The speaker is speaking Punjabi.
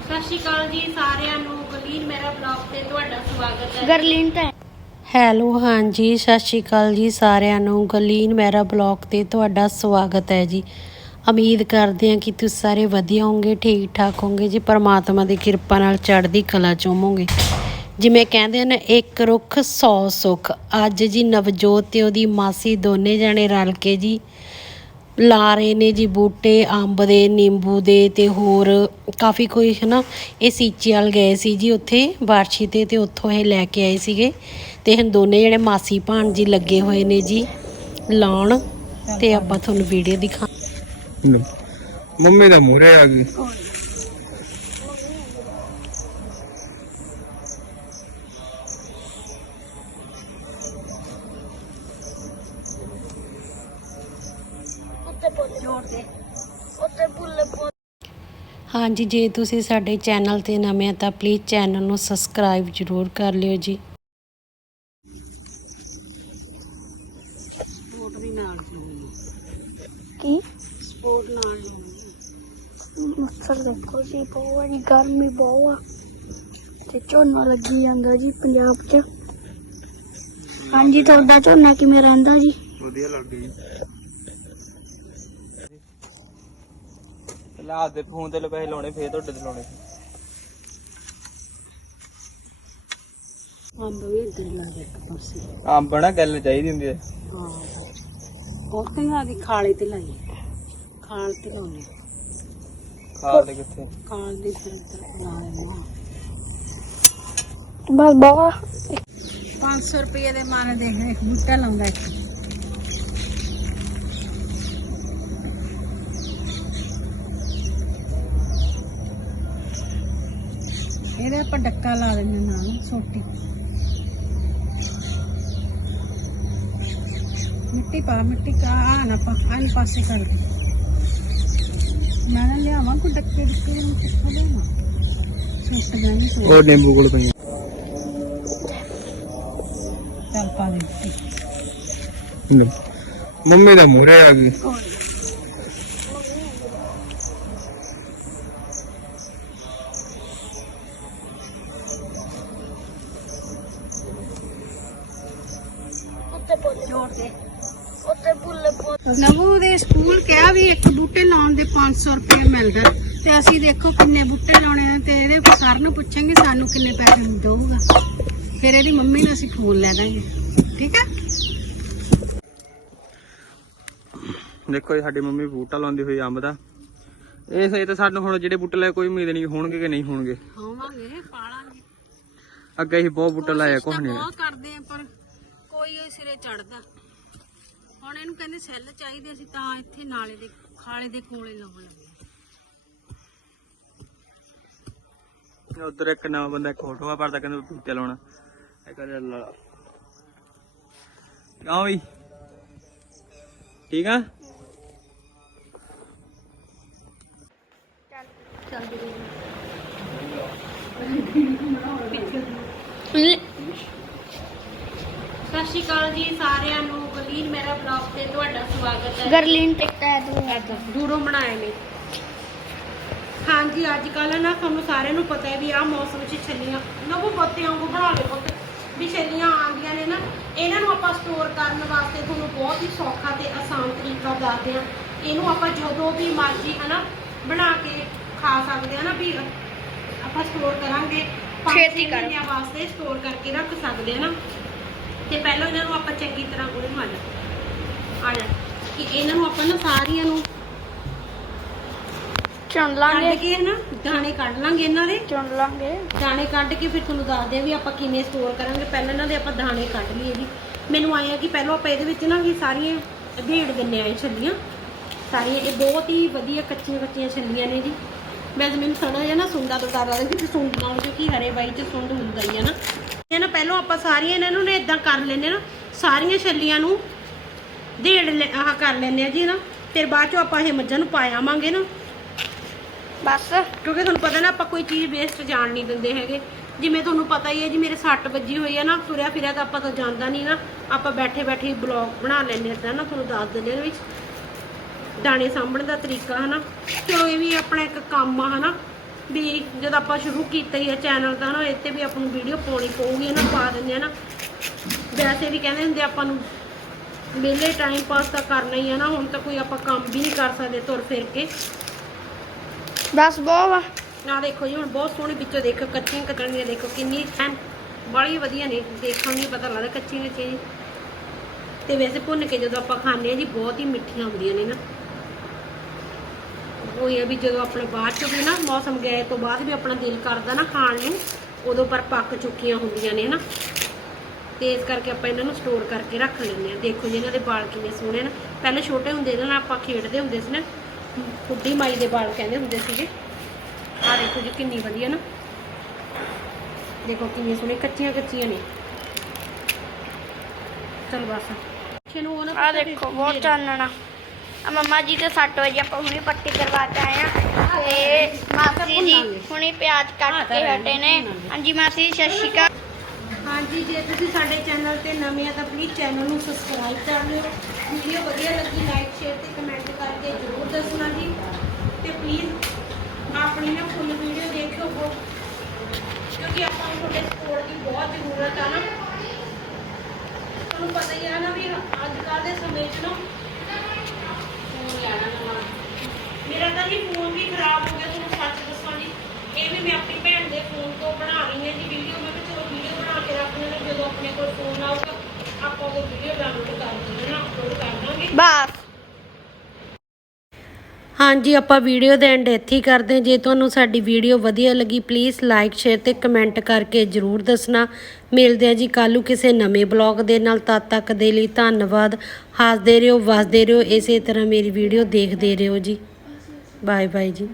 ਸਤਿ ਸ਼੍ਰੀ ਅਕਾਲ ਜੀ ਸਾਰਿਆਂ ਨੂੰ। ਗਲੀਨ ਮੇਰਾ ਬਲੌਗ ਤੇ ਤੁਹਾਡਾ ਸਵਾਗਤ ਹੈ। ਗਰਲੀਨ ਤਾਂ ਹੈਲੋ ਹਾਂਜੀ ਸਤਿ ਸ਼੍ਰੀ ਅਕਾਲ ਜੀ ਸਾਰਿਆਂ ਨੂੰ। ਗਲੀਨ ਮੈਰਾ ਬਲੌਗ ਤੇ ਤੁਹਾਡਾ ਸਵਾਗਤ ਹੈ ਜੀ। ਉਮੀਦ ਕਰਦੇ ਹਾਂ ਕਿ ਤੁਸੀਂ ਸਾਰੇ ਵਧੀਆ ਹੋਵੋਗੇ ਠੀਕ ਠਾਕ ਹੋਵੋਗੇ ਜੀ। ਪਰਮਾਤਮਾ ਦੀ ਕਿਰਪਾ ਨਾਲ ਚੜ੍ਹਦੀ ਕਲਾ ਚ ਹੋਵੋਗੇ। ਜਿਵੇਂ ਕਹਿੰਦੇ ਨੇ ਇੱਕ ਰੁੱਖ 100 ਸੁੱਖ। ਅੱਜ ਜੀ ਨਵਜੋਤ ਤੇ ਉਹਦੀ ਮਾਸੀ ਦੋਨੇ ਜਣੇ ਰਲ ਕੇ ਜੀ ਲਾ ਰਹੇ ਨੇ ਜੀ ਬੂਟੇ ਅੰਬ ਦੇ ਨਿੰਬੂ ਦੇ ਤੇ ਹੋਰ ਕਾਫੀ ਕੋਈ ਹੈ ਨਾ ਇਹ ਸੀਚੇਵਾਲ ਗਏ ਸੀ ਜੀ ਉੱਥੇ ਬਾਰਸ਼ੀ ਤੇ ਤੇ ਉੱਥੋਂ ਇਹ ਲੈ ਕੇ ਆਏ ਸੀਗੇ। ਤੇ ਹੁਣ ਦੋਨੇ ਜਿਹੜੇ ਮਾਸੀ ਭਾਣ ਜੀ ਲੱਗੇ ਹੋਏ ਨੇ ਜੀ ਲਾਉਣ ਤੇ ਆਪਾਂ ਤੁਹਾਨੂੰ ਵੀਡੀਓ ਦਿਖਾ ਲੈ, ਮੰਮੀ ਦਾ ਮੂਹਰੇ ਆ ਗਈ। ਹਾਂਜੀ ਜੇ ਤੁਸੀਂ ਸਾਡੇ ਚੈਨਲ ਤੇ ਨਵੇਂ ਆ ਤਾਂ ਪਲੀਜ਼ ਚੈਨਲ ਨੂੰ ਸਬਸਕ੍ਰਾਈਬ ਜ਼ਰੂਰ ਕਰ ਲਿਓ ਜੀ। ਕੀ? ਸਪੋਰਟ ਨਾਲ ਮੱਛਰ ਦੇਖੋ ਜੀ ਬਹੁਤ ਵਾਰੀ ਗਰਮੀ ਬਹੁਤ ਆ। ਤੇ ਝੋਨਾ ਲੱਗੀ ਜਾਂਦਾ ਜੀ ਪੰਜਾਬ 'ਚ। ਹਾਂਜੀ ਤੁਹਾਡਾ ਝੋਨਾ ਕਿਵੇਂ ਰਹਿੰਦਾ ਜੀ? ਵਧੀਆ ਲੱਗ ਗਈ ਲਾ ਦੇ ਫੋਨ ਤੇ ਪੈਸੇ ਲਾਉਣੇ ਫੇਰ ਤੁਹਾਡੇ ਤੇ ਲਾਉਣੇ ਅੰਬ ਵੀ ਇੱਧਰ ਲਾ ਦੇ ਇੱਕ ਪਾਸੇ ਅੰਬ ਨਾ ਗੱਲ ਚਾਹੀਦੀ ਹੁੰਦੀ ਹੈ। ਹਾਂ। ਉੱਥੇ ਆ ਦੀ ਖਾਲੇ ਤੇ ਲਾਈ। ਖਾਲ ਤੇ ਲਾਉਣੀ। ਖਾ ਦੇ ਕਿੱਥੇ? ਖਾਲ ਦੇ ਫਿਰ ਇੱਧਰ ਲਾ ਲੈਣਾ ਬਸ ਬਹੁਤ 500 ਰੁਪਏ ਦੇ ਮਾਰੇ ਦੇਖ ਇੱਕ ਬੂਟਾ ਲਾਉਂਦਾ ਇੱਕ। ਆਪਾਂ ਡੱਕਾ ਲਾ ਦਿੰਦੇ ਨਾਲ ਛੋਟੀ ਮਿੱਟੀ ਪਾ ਮਿੱਟੀ ਕਾ ਆ ਨਾ ਪਾ ਆਲੇ ਪਾਸੇ ਕਰ ਦੇ। ਮੈਂ ਨਾ ਲਿਆਵਾਂ ਕੋ ਡੱਕੇ ਡੱਕੇ ਨੂੰ ਕਿੱਥੋਂ ਲਿਆਵਾਂ? ਗਾਣੀ ਸੋ ਉਹ ਨਿੰਬੂ ਕੋਲ ਪਈ ਚੱਲ ਪਾ ਦੇ। ਮੰਮੀ ਦਾ ਮੂਹਰੇ ਆ ਗਈ। ਜੋੜ ਦੇ ਉੱਤੇ ਬੁੱਲੇ ਬੋਲੇ ਨਵੂ ਦੇ ਸਕੂਲ ਕਿਹਾ ਵੀ ਇੱਕ ਬੂਟੇ ਲਾਉਣ ਦੇ 500 ਰੁਪਏ ਮਿਲਦਾ ਤੇ ਅਸੀਂ ਦੇਖੋ ਕਿੰਨੇ ਬੂਟੇ ਲਾਉਣੇ ਨੇ ਤੇ ਇਹਦੇ ਸਰ ਨੂੰ ਪੁੱਛਾਂਗੇ ਸਾਨੂੰ ਕਿੰਨੇ ਪੈਸੇ ਦਊਗਾ। ਫਿਰ ਇਹਦੀ ਮੰਮੀ ਨੂੰ ਅਸੀਂ ਫੋਨ ਲੈ ਦਾਂਗੇ। ਠੀਕ ਹੈ? ਦੇਖੋ ਇਹ ਸਾਡੀ ਮੰਮੀ ਬੂਟਾ ਲਾਉਂਦੀ ਹੋਈ ਅੰਬ ਦਾ। ਇਹ ਸਹੀ ਤਾਂ ਸਾਨੂੰ ਹੁਣ ਜਿਹੜੇ ਬੂਟੇ ਲਾਏ ਕੋਈ ਉਮੀਦ ਨਹੀਂ ਹੋਣਗੇ ਕਿ ਨਹੀਂ ਹੋਣਗੇ। ਹੋਵਾਂਗੇ ਪਾਲਾਂਗੇ। ਅੱਗੇ ਹੀ ਬਹੁਤ ਬੂਟੇ ਲਾਏ ਕੁਛ ਨਹੀਂ। ਬਹੁਤ ਕਰਦੇ ਆ ਪਰ ਕੋਈ ਇਹ ਸਿਰੇ ਚੜਦਾ। ਹੁਣ ਇਹਨੂੰ ਕਹਿੰਦੇ ਸੈੱਲ ਚਾਹੀਦੇ ਅਸੀਂ ਤਾਂ ਇੱਥੇ ਨਾਲੇ ਦੇ ਖਾਲੇ ਦੇ ਕੋਲੇ ਲਾਉਣ ਲੱਗੇ ਉਧਰ ਇੱਕ ਨਵਾਂ ਬੰਦਾ ਇੱਕ ਫੋਟੋ ਆ ਭਰਦਾ ਕਹਿੰਦਾ ਬੂਟੇ ਲਾਉਣਾ। ਇਹ ਕਹਿੰਦਾ ਲਾ। ਕਿਉਂ ਵੀ ਠੀਕ ਆ? ਸਤਿ ਸ਼੍ਰੀ ਅਕਾਲ ਜੀ ਸਾਰਿਆਂ ਨੂੰ। ਗਲੀਨ ਮੇਰਾ ਬਲੌਗ ਤੇ ਤੁਹਾਡਾ ਸਵਾਗਤ ਹੈ। ਗਰਲੀਨ ਟਿਕਟਾ ਹੈ ਤੂੰ ਦੂਰੋਂ ਬਣਾਏ ਨੇ। ਹਾਂਜੀ ਅੱਜ ਕੱਲ ਨਾ ਤੁਹਾਨੂੰ ਸਾਰਿਆਂ ਨੂੰ ਪਤਾ ਹੈ ਵੀ ਆਹ ਮੌਸਮ 'ਚ ਛੱਲੀਆਂ ਨਵੋ ਪੱਤਿਆਂ ਵਾਂਗੂ ਬਣਾ ਲਓ ਪੁੱਤ ਵੀ ਛੱਲੀਆਂ ਆਉਂਦੀਆਂ ਨੇ ਨਾ। ਇਹਨਾਂ ਨੂੰ ਆਪਾਂ ਸਟੋਰ ਕਰਨ ਵਾਸਤੇ ਤੁਹਾਨੂੰ ਬਹੁਤ ਹੀ ਸੌਖਾ ਤੇ ਆਸਾਨ ਤਰੀਕਾ ਦੱਸਦੇ ਹਾਂ। ਇਹਨੂੰ ਆਪਾਂ ਜਦੋਂ ਵੀ ਮਰਜ਼ੀ ਹਨਾ ਬਣਾ ਕੇ ਖਾ ਸਕਦੇ ਹਾਂ ਨਾ ਵੀ ਆਪਾਂ ਸਟੋਰ ਕਰਾਂਗੇ। ਛੇਤੀ ਕਰੋ। ਵਾਸਤੇ ਸਟੋਰ ਕਰਕੇ ਰੱਖ ਸਕਦੇ ਹਾਂ ਨਾ। ਤੇ ਪਹਿਲਾਂ ਇਹਨਾਂ ਨੂੰ ਆਪਾਂ ਚੰਗੀ ਤਰ੍ਹਾਂ ਉਹਦੇ ਨੂੰ ਆ ਜਾ ਆ ਜਾ ਕਿ ਇਹਨਾਂ ਨੂੰ ਆਪਾਂ ਨਾ ਸਾਰੀਆਂ ਨੂੰ ਚੁਣ ਕੱਢ ਲਾਂਗੇ ਕੇ ਨਾ ਦਾਣੇ ਕੱਢ ਲਾਂਗੇ ਇਹਨਾਂ ਦੇ। ਚੁਣ ਲਾਂਗੇ। ਦਾਣੇ ਕੱਢ ਕੇ ਫਿਰ ਤੁਹਾਨੂੰ ਦੱਸਦੇ ਆ ਵੀ ਆਪਾਂ ਕਿਵੇਂ ਸਟੋਰ ਕਰਾਂਗੇ। ਪਹਿਲਾਂ ਇਹਨਾਂ ਦੇ ਆਪਾਂ ਦਾਣੇ ਕੱਢ ਲਈਏ ਜੀ। ਮੈਨੂੰ ਆਇਆ ਕਿ ਪਹਿਲਾਂ ਆਪਾਂ ਇਹਦੇ ਵਿੱਚ ਨਾ ਇਹ ਸਾਰੀਆਂ ਢੇੜ ਦਿੰਨੇ ਆ ਇਹ ਛੱਲੀਆਂ। ਸਾਰੀਆਂ ਇਹ ਬਹੁਤ ਹੀ ਵਧੀਆ ਕੱਚੀਆਂ ਕੱਚੀਆਂ ਛੱਲੀਆਂ ਨੇ ਜੀ। ਵੈਸੇ ਮੈਨੂੰ ਥੋੜਾ ਜਿਹਾ ਨਾ ਸੁੰਡਾ ਤੋਂ ਡਰ ਲੱਗਦਾ ਕਿ ਸੁੰਡ ਨਾਲ ਕਿਉਂਕਿ ਹਰੇ ਬਾਈ ਚ ਸੁੰਡ ਹੁੰਦਾ ਹੀ ਆ ਇਹ ਨਾ। ਪਹਿਲਾਂ ਆਪਾਂ ਸਾਰੀਆਂ ਇਹਨਾਂ ਨੂੰ ਨਾ ਇਦਾਂ ਕਰ ਲੈਨੇ ਨਾ ਸਾਰੀਆਂ ਛੱਲੀਆਂ ਨੂੰ ਢੇੜ ਲੈ- ਆਹ ਕਰ ਲੈਨੇ ਆ ਜੀ ਨਾ ਫਿਰ ਬਾਅਦ ਚੋਂ ਆਪਾਂ ਇਹ ਮੱਝਾਂ ਨੂੰ ਪਾ ਆਵਾਂਗੇ ਨਾ। ਬਸ। ਕਿਉਂਕਿ ਤੁਹਾਨੂੰ ਪਤਾ ਨਾ ਆਪਾਂ ਕੋਈ ਚੀਜ਼ ਵੇਸਟ ਜਾਣ ਨਹੀਂ ਦਿੰਦੇ ਹੈਗੇ। ਜਿਵੇਂ ਤੁਹਾਨੂੰ ਪਤਾ ਹੀ ਹੈ ਜੀ ਮੇਰੇ ਸੱਟ ਵੱਜੀ ਹੋਈ ਹੈ ਨਾ ਤੁਰਿਆ ਫਿਰਿਆ ਤਾਂ ਆਪਾਂ ਤਾਂ ਜਾਂਦਾ ਨਹੀਂ ਨਾ। ਆਪਾਂ ਬੈਠੇ ਬੈਠੇ ਬਲੌਗ ਬਣਾ ਲੈਂਦੇ ਹਾਂ ਨਾ ਤੁਹਾਨੂੰ ਦੱਸ ਦਿੰਦੇ ਇਹਦੇ ਵਿੱਚ। ਦਾਣੇ ਸਾਂਭਣ ਦਾ ਤਰੀਕਾ ਹਨਾ। ਚਲੋ ਇਹ ਵੀ ਆਪਣਾ ਇੱਕ ਕੰਮ ਆ ਹਨਾ। ਵੀ ਜਦ ਆਪਾਂ ਸ਼ੁਰੂ ਕੀਤਾ ਹੀ ਹੈ ਚੈਨਲ ਤਾਂ ਹਨਾ ਇੱਥੇ ਵੀ ਆਪਾਂ ਨੂੰ ਵੀਡੀਓ ਪਾਉਣੀ ਪਊਗੀ ਨਾ ਪਾ ਦਿੰਦੇ ਆ ਨਾ। ਵੈਸੇ ਵੀ ਕਹਿੰਦੇ ਹੁੰਦੇ ਆਪਾਂ ਨੂੰ ਵਿਹਲੇ ਟਾਈਮ ਪਾਸ ਤਾਂ ਕਰਨਾ ਹੀ ਹੈ ਨਾ ਹੁਣ ਤਾਂ ਕੋਈ ਆਪਾਂ ਕੰਮ ਵੀ ਨਹੀਂ ਕਰ ਸਕਦੇ ਤੁਰ ਫਿਰ ਕੇ। ਬਸ ਬਹੁਤ ਨਾ ਦੇਖੋ ਜੀ ਹੁਣ ਬਹੁਤ ਸੋਹਣੇ ਵਿੱਚੋਂ ਦੇਖੋ ਕੱਚੀਆਂ ਕੱਟਣੀਆਂ ਦੇਖੋ ਕਿੰਨੀ ਐਮ ਬੜੀ ਵਧੀਆ ਨੇ ਦੇਖਣ ਨੂੰ ਹੀ ਪਤਾ ਲੱਗਦਾ ਕੱਚੀਆਂ ਕੱਚੀਆਂ ਜੀ। ਤੇ ਵੈਸੇ ਭੁੰਨ ਕੇ ਜਦੋਂ ਆਪਾਂ ਖਾਂਦੇ ਆ ਜੀ ਬਹੁਤ ਹੀ ਮਿੱਠੀਆਂ ਹੁੰਦੀਆਂ ਨੇ ਨਾ। ਉਹ ਆ ਵੀ ਜਦੋਂ ਆਪਣੇ ਬਾਅਦ ਚ ਵੀ ਨਾ ਮੌਸਮ ਗਏ ਤੋਂ ਬਾਅਦ ਵੀ ਆਪਣਾ ਦਿਲ ਕਰਦਾ ਨਾ ਖਾਣ ਨੂੰ ਉਦੋਂ ਪਰ ਪੱਕ ਚੁੱਕੀਆਂ ਹੁੰਦੀਆਂ ਨੇ ਨਾ ਤੇ ਇਸ ਕਰਕੇ ਆਪਾਂ ਇਹਨਾਂ ਨੂੰ ਸਟੋਰ ਕਰਕੇ ਰੱਖ ਲੈਂਦੇ ਆ ਦੇਖੋ ਜੀ ਇਹਨਾਂ ਦੇ ਵਾਲ ਕਿੰਨੇ ਸੋਹਣੇ ਨੇ। ਪਹਿਲੇ ਛੋਟੇ ਹੁੰਦੇ ਇਹਨਾਂ ਨਾਲ ਆਪਾਂ ਖੇਡਦੇ ਹੁੰਦੇ ਸੀ ਨਾ ਕੁੱਡੀ ਮਾਈ ਦੇ ਵਾਲ ਕਹਿੰਦੇ ਹੁੰਦੇ ਸੀਗੇ। ਆ ਦੇਖੋ ਜੀ ਕਿੰਨੀ ਵਧੀਆ ਨਾ। ਦੇਖੋ ਕਿੰਨੀਆਂ ਸੋਹਣੀਆਂ ਕੱਚੀਆਂ ਕੱਚੀਆਂ ਨੇ। ਚਲ ਬਸ। ਇਹਨੂੰ ਉਹ ਨਾ ਆ ਦੇਖੋ ਬਹੁਤ ਚਾਨਣਾ ਮੰਮਾ ਜੀ ਤੇ 6 ਵਜੇ ਆਪਾਂ ਹੁਣੀ ਪੱਟੀ ਕਰਵਾ ਕੇ ਆਏ ਆ। ਤੇ ਮਾਸੀ ਜੀ ਹੁਣੀ ਪਿਆਜ਼ ਕੱਟ ਕੇ ਹਟੇ ਨੇ। ਹਾਂਜੀ ਮਾਸੀ ਸਤਿ ਸ਼੍ਰੀ ਅਕਾਲ। ਹਾਂਜੀ ਜੇ ਤੁਸੀਂ ਸਾਡੇ ਚੈਨਲ ਤੇ ਨਵੇਂ ਆ ਤਾਂ ਪਲੀਜ਼ ਚੈਨਲ ਨੂੰ ਸਬਸਕ੍ਰਾਈਬ ਕਰ ਲਿਓ। ਵੀਡੀਓ ਵਧੀਆ ਲੱਗੀ ਲਾਈਕ ਸ਼ੇਅਰ ਤੇ ਕਮੈਂਟ ਕਰਕੇ ਜ਼ਰੂਰ ਦੱਸਣਾ ਜੀ। ਤੇ ਪਲੀਜ਼ ਆਪਣੀ ਨਾ ਫੁੱਲ ਵੀਡੀਓ ਦੇਖਿਓ ਕਿਉਂਕਿ ਆਪਾਂ ਨੂੰ ਤੁਹਾਡੇ ਸਪੋਰਟ ਦੀ ਬਹੁਤ ਜ਼ਰੂਰਤ ਆ ਨਾ। ਤੁਹਾਨੂੰ ਪਤਾ ਹੀ ਆ ਨਾ ਵੀ ਅੱਜ ਕੱਲ੍ਹ ਦੇ ਸਮੇਂ 'ਚ ਨਾ ਫੋਨ ਲੈਣਾ ਨਵਾਂ ਮੇਰਾ ਤਾਂ ਜੀ ਫੋਨ ਵੀ ਖਰਾਬ ਹੋ ਗਿਆ ਤੁਹਾਨੂੰ ਸੱਚ ਦੱਸਾਂ ਜੀ। ਇਹ ਵੀ ਮੈਂ ਆਪਣੀ ਭੈਣ ਦੇ ਫੋਨ ਤੋਂ ਬਣਾ ਰਹੀ ਹਾਂ ਜੀ ਵੀਡੀਓ ਮੈਂ ਕਿਹਾ ਚਲੋ ਵੀਡੀਓ ਬਣਾ ਕੇ ਰੱਖ ਲੈਂਦੇ ਜਦੋਂ ਆਪਣੇ ਕੋਲ ਫੋਨ ਆਊਗਾ ਆਪਾਂ ਉਹ ਵੀਡੀਓ ਡਾਊਨਲੋਡ ਕਰ ਦਿੰਦੇ ਨਾ ਅਪਲੋਡ ਕਰ ਦਾਂਗੇ। ਬਸ। ਹਾਂਜੀ ਆਪਾਂ ਵੀਡੀਓ ਦੇ ਐਂਡ ਇੱਥੇ ਹੀ ਕਰਦੇ ਹਾਂ। ਜੇ ਤੁਹਾਨੂੰ ਸਾਡੀ ਵੀਡੀਓ ਵਧੀਆ ਲੱਗੀ ਪਲੀਜ਼ ਲਾਈਕ ਸ਼ੇਅਰ ਤੇ ਕਮੈਂਟ ਕਰਕੇ ਜਰੂਰ ਦੱਸਣਾ। ਮਿਲਦੇ ਹਾਂ ਜੀ ਕੱਲ੍ਹ ਨੂੰ ਕਿਸੇ ਨਵੇਂ ਬਲੌਗ ਦੇ ਨਾਲ। ਤਦ ਤੱਕ ਦੇ ਲਈ ਧੰਨਵਾਦ। ਹੱਸਦੇ ਰਹੋ ਵਸਦੇ ਰਹੋ। ਇਸੇ ਤਰ੍ਹਾਂ ਮੇਰੀ ਵੀਡੀਓ ਦੇਖਦੇ ਰਹੋ ਜੀ। ਬਾਏ ਬਾਏ ਜੀ